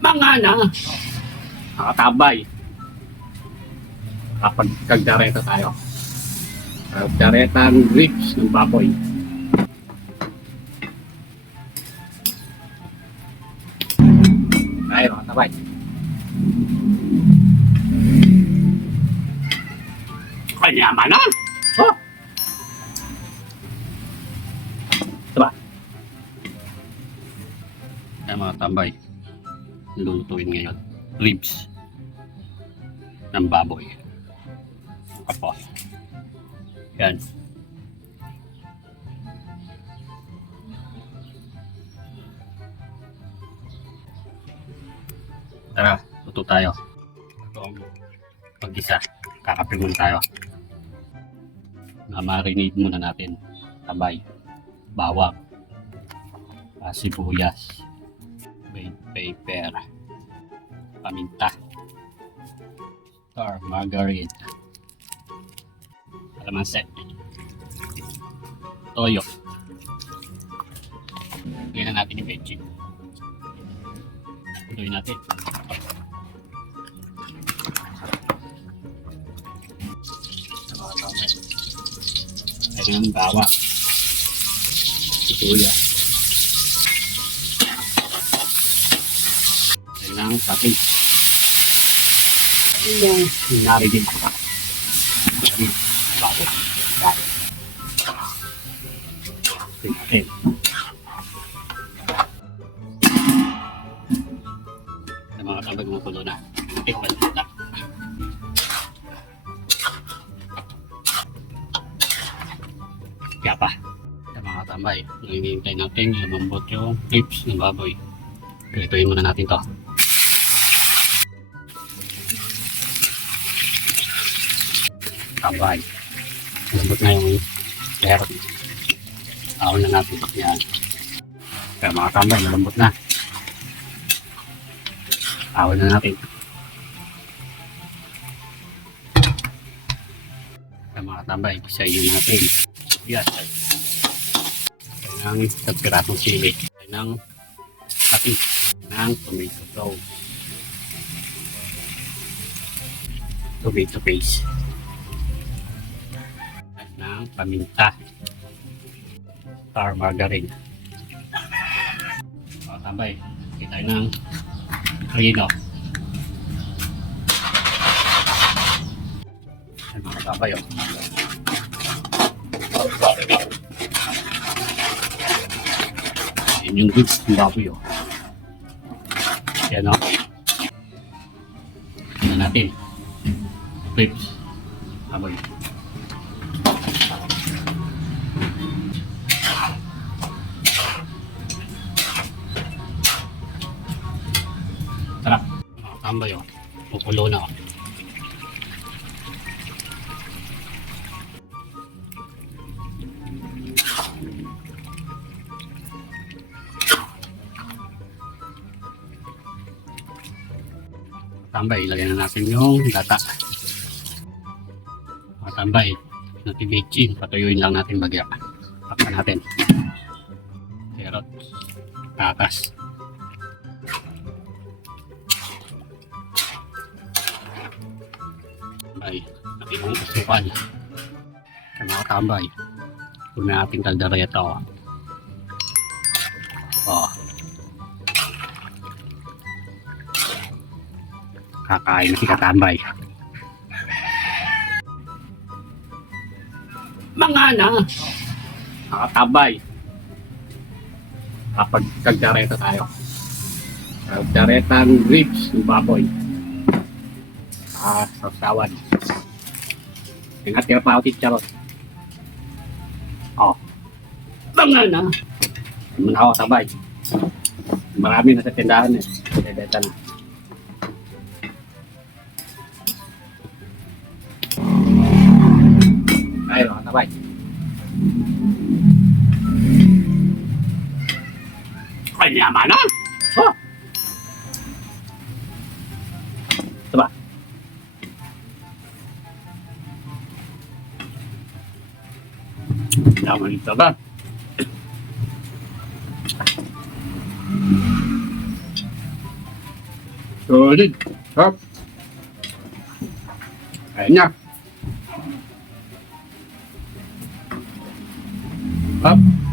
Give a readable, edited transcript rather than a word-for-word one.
Mga na, nakatabay. Kapag kagdareta tayo. Kagdareta ng ribs ng baboy. Tayo, nakatabay. Kanyaman na! Oh! Diba? Kaya mga tambay, lulutuin ngayon. Ribs ng baboy. Apo. Yan. Tara, luto tayo. Ito ang pag-isa. Kakapin muna tayo. Na-marinate muna natin. Tabay, bawang, sibuyas, bell pepper, paminta, star margarine, kalamansi, toyo. Lagyan na natin yung veggie. Tuloy natin. Ayan ang bawang, sibuyas, ayan ang sabi. Ayan yung narigin. Bago. Tingnan. Sa mga tambag mo kulo na. Tingnan kita. Kaya pa. Sa mga tambay, hinihintay natin lumambot yung ribs ng baboy. Pilituin muna natin to. Tambay. Lambot na yung carrot. Awal na natin. Yan. Kaya mga tambay, malambot na. Awal na natin. Kaya mga tambay, pisayin natin. Yan. Kaya ng piratong sili. Kaya ng pati. Ng tomato sauce. Tomato paste. Ng paminta, star margarine. Tambay, kita ng rino. Ay mga tambay, oh. Yan yung goods ng baboy, oh. Yan, oh. Yan natin. Ribs. Baboy. Tara, tambay, oh. Pupulo na, oh. Tambay, ilagay na natin yung gata. Tambay, natin bitchin, patuyuin lang natin bagya. Pakpan natin. Carrot, tatas. Tambay, natin yung usukan. Sa mga tambay, kung na ating kalderya ito. Oh. Kakain na si katambay. Mga na, nakatabay. Kapag kagdareta tayo. Kagdareta ng ribs ng baboy. Sausawan. Ingat ka pa ako titsarot. Oh. Mga na. Muna ako tabay. Marami na sa tindahan eh. Deta na. Ay, mga tabay. Kanyaman na! Oh! Diba? Tama nito ba? Solid. Hop. Ayan na. Hop.